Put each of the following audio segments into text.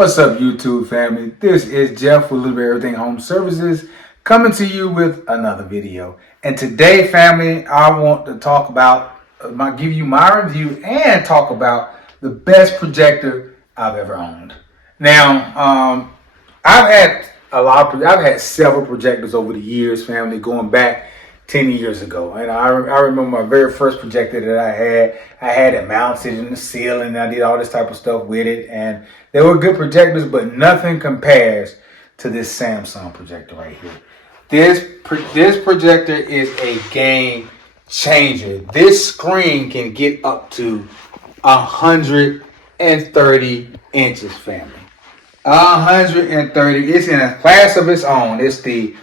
What's up, YouTube family? This is Jeff with Little Bit Everything Home Services coming to you with another video. And today, family, I want to talk about, give you my review and talk about the best projector I've ever owned. Now, I've had several projectors over the years, family, going back 10 years ago. And I remember my very first projector that I had it mounted in the ceiling, and I did all this type of stuff with it. And they were good projectors, but nothing compares to this Samsung projector right here. This projector is a game changer. This screen can get up to 130 inches, family. 130. It's in a class of its own. It's the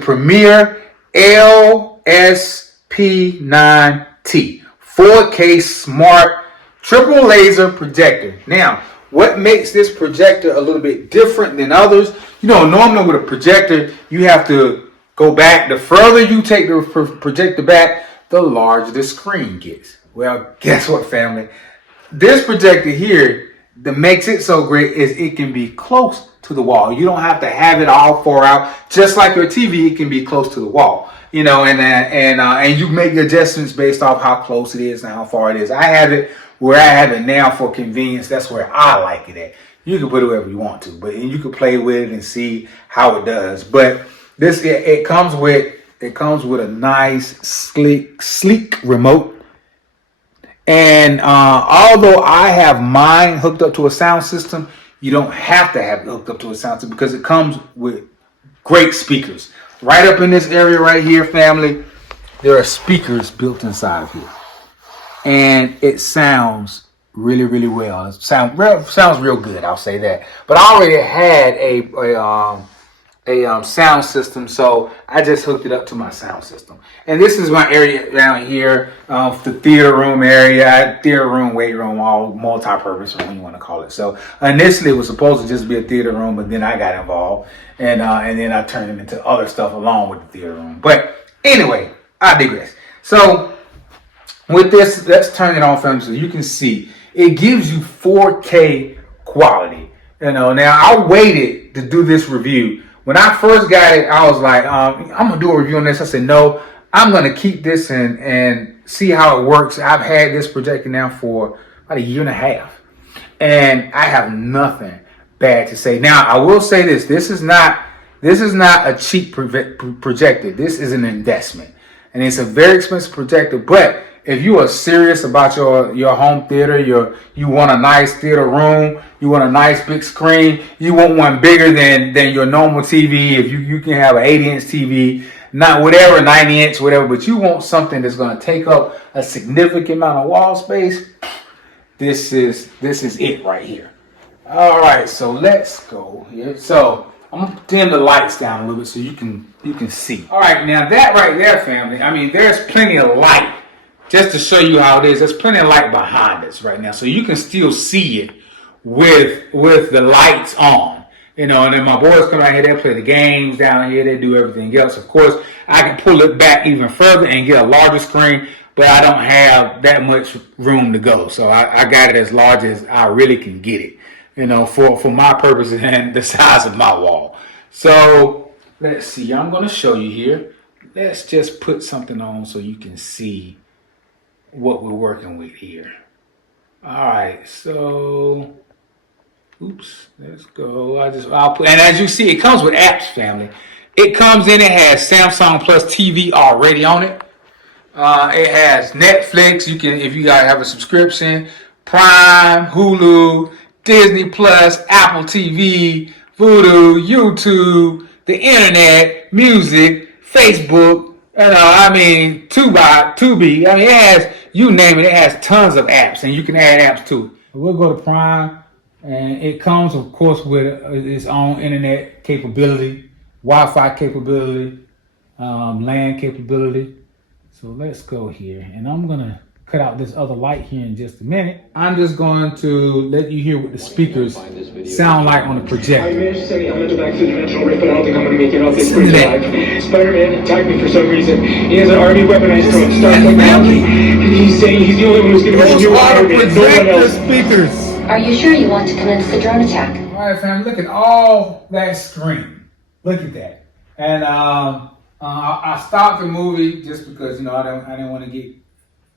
Premier LSP9T 4K smart triple laser projector. Now, what makes this projector a little bit different than others? You know, normally with a projector, you have to go back. The further you take the projector back, the larger the screen gets. Well, guess what, family? This projector here, that makes it so great is it can be close to the wall. You don't have to have it all far out. Just like your TV, it can be close to the wall. You know, and you make adjustments based off how close it is and how far it is. I have it where I have it now for convenience. That's where I like it at. You can put it wherever you want to, but you can play with it and see how it does. But it comes with a nice sleek remote. And although I have mine hooked up to a sound system, you don't have to have it hooked up to a sound system because it comes with great speakers. Right up in this area right here, family, there are speakers built inside of here. And it sounds really, really well. It sounds real good, I'll say that. But I already had a sound system, so I just hooked it up to my sound system. And this is my area down here, the theater room area, theater room, weight room, all multi-purpose room, you want to call it. So initially it was supposed to just be a theater room, but then I got involved, and then I turned it into other stuff along with the theater room. But anyway, I digress. So with this, let's turn it on, family, so you can see it gives you 4K quality. You know, now I waited to do this review. When I first got it, I was like, I'm going to do a review on this. I said, no, I'm going to keep this and see how it works. I've had this projector now for about a year and a half, and I have nothing bad to say. Now, I will say this. This is not a cheap projector. This is an investment, and it's a very expensive projector. But if you are serious about your home theater, you want a nice theater room, you want a nice big screen, you want one bigger than your normal TV. If you can have an 80-inch TV, not whatever, 90-inch, whatever, but you want something that's going to take up a significant amount of wall space, this is it right here. All right, so let's go here. So I'm gonna dim the lights down a little bit so you can see. All right, now that right there, family. I mean, there's plenty of light. Just to show you how it is, there's plenty of light behind us right now, so you can still see it with the lights on. You know, and then my boys come out here, they play the games down here, they do everything else. Of course, I can pull it back even further and get a larger screen, but I don't have that much room to go. So I got it as large as I really can get it, you know, for my purposes and the size of my wall. So let's see, I'm going to show you here. Let's just put something on so you can see what we're working with here. All right, so oops, let's go. I'll put, and as you see, it comes with apps, family. It comes in, it has Samsung Plus TV already on it. It has Netflix. You can, if you guys have a subscription, Prime, Hulu, Disney Plus, Apple TV, Vudu, YouTube, the internet, music, Facebook. I mean, Tubi. I mean, it has, you name it, it has tons of apps, and you can add apps too. We'll go to Prime, and it comes, of course, with its own internet capability, Wi-Fi capability, LAN capability. So let's go here, and I'm gonna cut out this other light here in just a minute. I'm just going to let you hear what the speakers sound like on the projector. I managed to send the elemental back to the dimensional rift, but I don't think I'm going to make it off this bridge alive. Spider-Man attacked me for some reason. He has an army weaponized drone, Star technology. He's saying he's the only one who's going to be able to do Iron Man. No one else. Speakers. Are you sure you want to commence the drone attack? All right, family, look at all that screen. Look at that. And I stopped the movie just because, I didn't want to get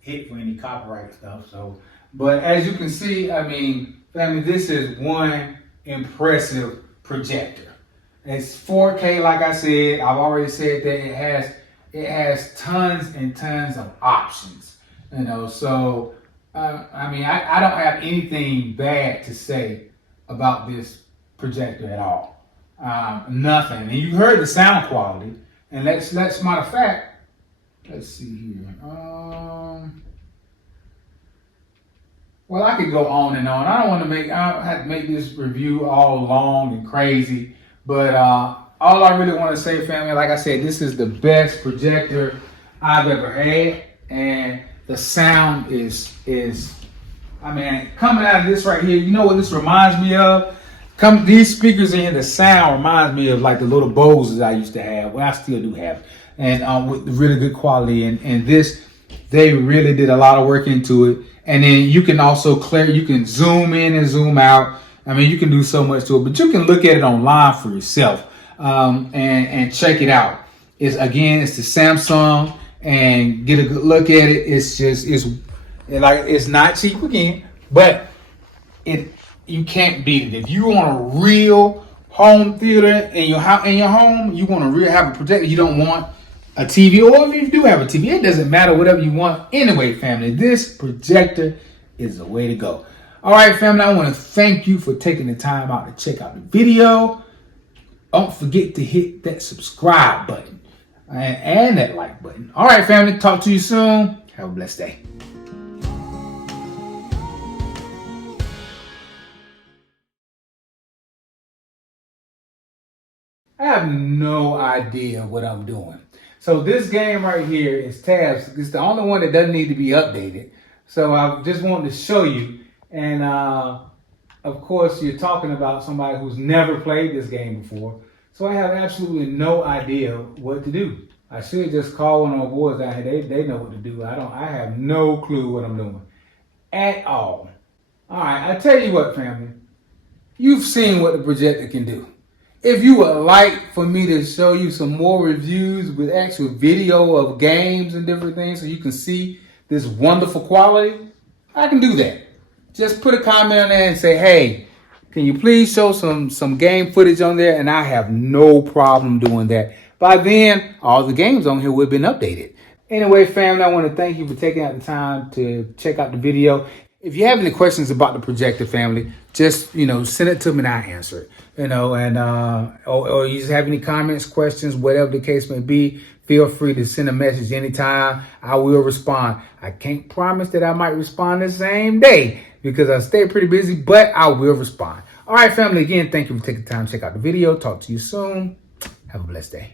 hit for any copyright stuff. So, but as you can see, I mean, family, this is one impressive projector. It's 4K, like I said. I've already said that it has tons and tons of options. So I mean, I don't have anything bad to say about this projector at all. Nothing. And you heard the sound quality. And let's matter of fact, let's see here. Well, I could go on and on. I don't have to make this review all long and crazy. But all I really want to say, family, like I said, this is the best projector I've ever had. And the sound is I mean, coming out of this right here, you know what this reminds me of? These speakers in here, the sound reminds me of like the little Boses I used to have. Well, I still do have. And with really good quality. And this, they really did a lot of work into it. And then you can also you can zoom in and zoom out. I mean, you can do so much to it, but you can look at it online for yourself and check it out. It's the Samsung, and get a good look at it. It's not cheap again, but you can't beat it. If you want a real home theater in your home, you want to really have a projector. You don't want a TV, or if you do have a TV, it doesn't matter. Whatever you want. Anyway, family, this projector is the way to go. All right, family, I want to thank you for taking the time out to check out the video. Don't forget to hit that subscribe button and that like button. All right, family, talk to you soon. Have a blessed day. I have no idea what I'm doing. So this game right here is Tabs. It's the only one that doesn't need to be updated. So I just wanted to show you. And of course, you're talking about somebody who's never played this game before. So I have absolutely no idea what to do. I should just call one of my boys down here. They know what to do. I have no clue what I'm doing at all. All right, I tell you what, family. You've seen what the projector can do. If you would like for me to show you some more reviews with actual video of games and different things so you can see this wonderful quality, I can do that. Just put a comment on there and say, hey, can you please show some game footage on there? And I have no problem doing that. By then, all the games on here would have been updated. Anyway, family, I want to thank you for taking out the time to check out the video. If you have any questions about the projector, family, just, send it to me and I'll answer it. Or you just have any comments, questions, whatever the case may be, feel free to send a message anytime. I will respond. I can't promise that I might respond the same day because I stay pretty busy, but I will respond. All right, family, again, thank you for taking the time to check out the video. Talk to you soon. Have a blessed day.